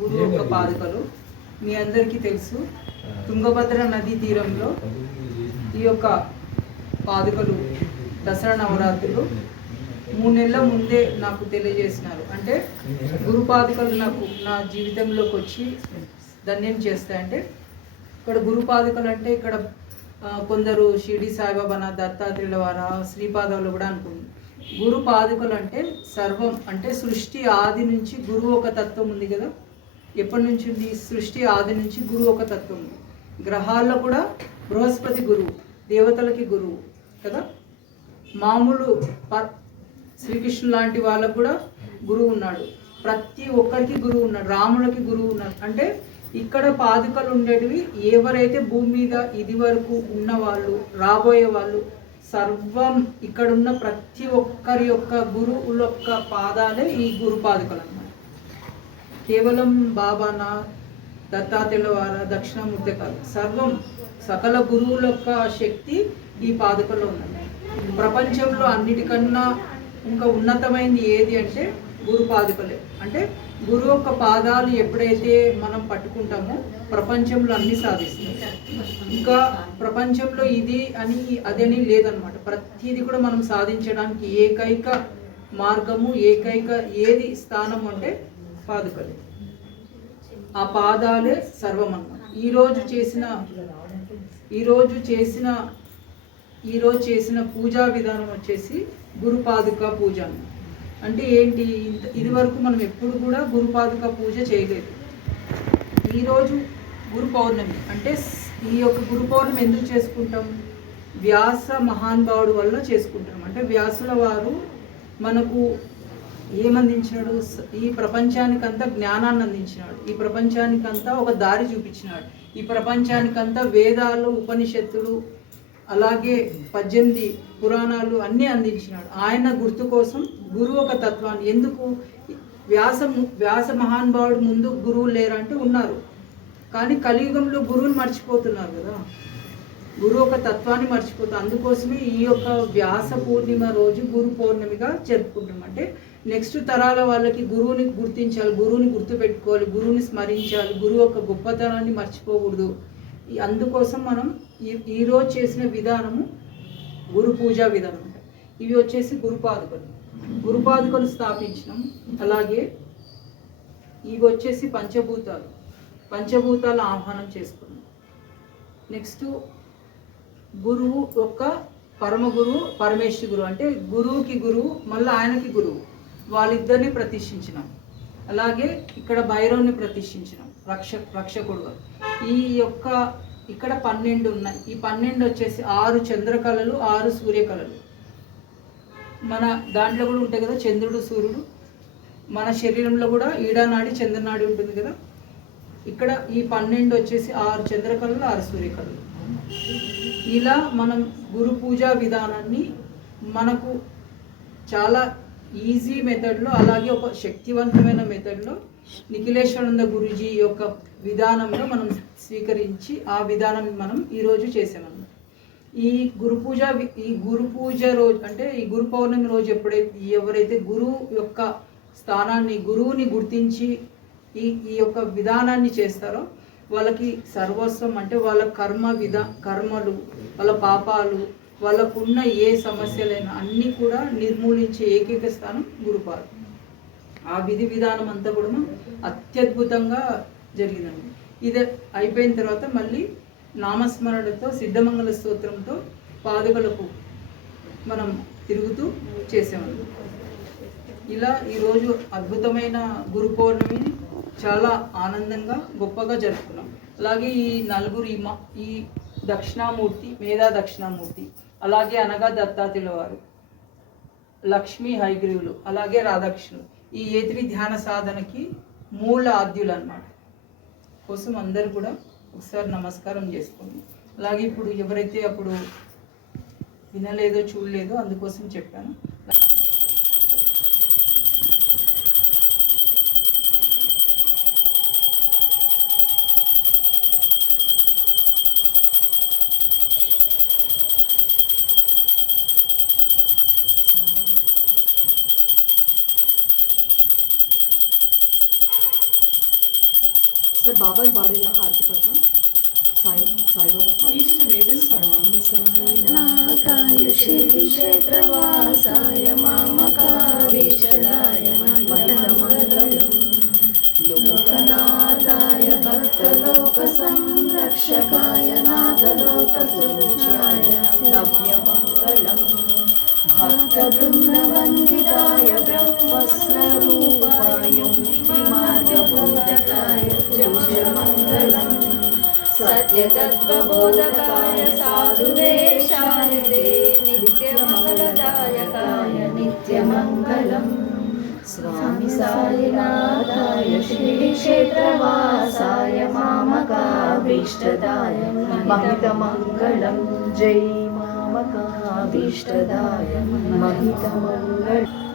గురు యొక్క పాదుకలు మీ అందరికీ తెలుసు. తుంగభద్ర నదీ తీరంలో ఈ యొక్క పాదుకలు దసరా నవరాత్రులు 3 నెలల ముందే నాకు తెలియజేసినారు. అంటే గురు పాదుకలు నాకు నా జీవితంలోకి వచ్చి ధన్యం చేస్తాయంటే, ఇక్కడ గురు పాదుకలు అంటే ఇక్కడ కొందరు షిరిడి సాయిబాబా, దత్తాత్రేయుల వార, శ్రీపాదాలు కూడా అనుకుంది. గురు పాదుకలు అంటే సర్వం, అంటే సృష్టి ఆది నుంచి గురువు ఒక తత్వం ఉంది కదా. ఎప్పటి నుంచి ఉంది? సృష్టి ఆది నుంచి గురువు ఒక తత్వం ఉంది. గ్రహాల్లో కూడా బృహస్పతి గురువు, దేవతలకి గురువు కదా. మామూలు శ్రీకృష్ణుడు లాంటి వాళ్ళకు కూడా గురువు ఉన్నాడు. ప్రతి ఒక్కరికి గురువు ఉన్నాడు. రాముడికి గురువు ఉన్నాడు. అంటే ఇక్కడ పాదుకలు ఉండేటివి ఎవరైతే భూమి మీద ఇది వరకు ఉన్నవాళ్ళు, రాబోయే వాళ్ళు, సర్వం ఇక్కడున్న ప్రతి ఒక్కరి యొక్క గురువుల యొక్క పాదాలే ఈ గురు పాదుకలు అన్నమాట. కేవలం బాబానా, దత్తాత్రేయుల వార, దక్షిణామూర్తి కాదు, సర్వం సకల గురువుల యొక్క శక్తి ఈ పాదుకలో ఉన్నది. ప్రపంచంలో అన్నిటికన్నా ఇంకా ఉన్నతమైనది ఏది అంటే గురు పాదుకలే. అంటే గురువు యొక్క పాదాలు ఎప్పుడైతే మనం పట్టుకుంటామో ప్రపంచంలో అన్ని సాధిస్తాం. ఇంకా ప్రపంచంలో ఇది అని అదని లేదనమాట. ప్రతిదీ కూడా మనం సాధించడానికి ఏకైక మార్గము, ఏకైక ఏది స్థానం అంటే పాదుకలే. ఆ పాదాలే సర్వం అన్నమాట. ఈరోజు చేసిన పూజా విధానం వచ్చేసి గురు పాదుక పూజ. అంటే ఏంటి? ఇది వరకు మనం ఎప్పుడు కూడా గురు పాదుక పూజ చేయలేదు. ఈరోజు గురు పౌర్ణమి. అంటే ఈ యొక్క గురు పౌర్ణమి ఎందుకు చేసుకుంటాం? వ్యాస మహానుభావుడు వల్ల చేసుకుంటాం. అంటే వ్యాసుల వారు మనకు ఏమందించినాడు? ఈ ప్రపంచానికంతా జ్ఞానాన్ని అందించినాడు. ఈ ప్రపంచానికంతా ఒక దారి చూపించినాడు. ఈ ప్రపంచానికంతా వేదాలు, ఉపనిషత్తులు, అలాగే 18 పురాణాలు అన్నీ అందించినాడు. ఆయన గుర్తు కోసం గురువు ఒక తత్వాన్ని. ఎందుకు? వ్యాస మహానుభావుడు ముందు గురువులు లేరంటే ఉన్నారు, కానీ కలియుగంలో గురువుని మర్చిపోతున్నారు కదా. గురువు ఒక తత్వాన్ని మర్చిపోతాం. అందుకోసమే ఈ యొక్క వ్యాస పూర్ణిమ రోజు గురు పౌర్ణమిగా జరుపుకుంటాం. అంటే నెక్స్ట్ తరాల వాళ్ళకి గురువుని గుర్తించాలి, గురువుని గుర్తుపెట్టుకోవాలి, గురువుని స్మరించాలి, గురువు యొక్క గొప్పతనాన్ని మర్చిపోకూడదు. అందుకోసం మనం ఈరోజు చేసిన విధానము గురు పూజా విధానం. ఇవి వచ్చేసి గురుపాదుకలు స్థాపించినాం. అలాగే ఇవి వచ్చేసి పంచభూతాల ఆహ్వానం చేసుకున్నాం. నెక్స్ట్ గురువు యొక్క పరమ గురువు, పరమేశ్వరి గురువు. అంటే గురువుకి గురువు, మళ్ళీ ఆయనకి గురువు, వాళ్ళిద్దరిని ప్రతిష్ఠించినాం. అలాగే ఇక్కడ భైరవుని ప్రతిష్ఠించినాం రక్షకుడుగా. ఈ యొక్క ఇక్కడ 12 ఉన్నాయి. ఈ 12 వచ్చేసి 6 చంద్రకళలు, 6 సూర్యకళలు. మన దాంట్లో కూడా ఉంటాయి కదా చంద్రుడు, సూర్యుడు. మన శరీరంలో కూడా ఈడానాడి, చంద్రనాడి ఉంటుంది కదా. ఇక్కడ ఈ 12 వచ్చేసి 6 చంద్రకళలు, 6 సూర్యకళలు. ఇలా మనం గురు పూజా విధానాన్ని మనకు చాలా ఈజీ మెథడ్లో, అలాగే ఒక శక్తివంతమైన మెథడ్లో నిఖిలేశ్వరానంద గురూజీ యొక్క విధానంలో మనం స్వీకరించి ఆ విధానం మనం ఈరోజు చేసామన్నమాట. ఈ గురు పూజ రోజు అంటే ఈ గురు పౌర్ణమి రోజు ఎవరైతే గురువు యొక్క స్థానాన్ని, గురువుని గుర్తించి ఈ యొక్క విధానాన్ని చేస్తారో వాళ్ళకి సర్వస్వం, అంటే వాళ్ళ కర్మలు, వాళ్ళ పాపాలు, వాళ్ళకున్న ఏ సమస్యలైనా అన్నీ కూడా నిర్మూలించే ఏకైక స్థానం గురుపాదం. ఆ విధి విధానం అంతా కూడా అత్యద్భుతంగా జరిగిందండి. ఇది అయిపోయిన తర్వాత మళ్ళీ నామస్మరణతో, సిద్ధమంగళ స్తోత్రంతో పాదుకలకు మనం తిరుగుతూ చేసామండి. ఇలా ఈరోజు అద్భుతమైన గురు పౌర్ణమిని చాలా ఆనందంగా, గొప్పగా జరుపుకున్నాం. అలాగే ఈ నలుగురు, ఈ దక్షిణామూర్తి, మేధా దక్షిణామూర్తి, అలాగే అనగా దత్తాత్రేయుల వారు, లక్ష్మీ హైగ్రీవులు, అలాగే రాధాకృష్ణులు, ఈ ఏ3 ధ్యాన సాధనకి మూల ఆద్యులు అన్నమాట. కోసం అందరు కూడా ఒకసారి నమస్కారం చేసుకోండి. అలాగే ఇప్పుడు ఎవరైతే అప్పుడు వినలేదో, చూడలేదో అందుకోసం చెప్పాను. సార్ బాబాకి పాడేదా హారతి పట్ట సాయిబాబా స్వామి సాయినాథాయ శ్రీ క్షేత్రవాసాయ మామకాభీష్టదాయ మంగళం లోకనాథాయ భక్తలోక సంరక్షకాయ నాథలోక పూజ్యాయ నవ్యమంగళం భక్తబృందవందితాయ బ్రహ్మస్వరూపాయ ముక్తిమార్గబోధకాయ పూజ్యమంగళం సత్యతత్వబోధకాయ సాధువేషాయ తే నిత్యమంగళదాయకాయ నిత్యమంగళం స్వామి సాయినాథాయ శ్రీ క్షేత్రవాసాయ మామకాభీష్టదాయ మహితమంగళం జై మామకాభీష్టదాయ మహితమంగళం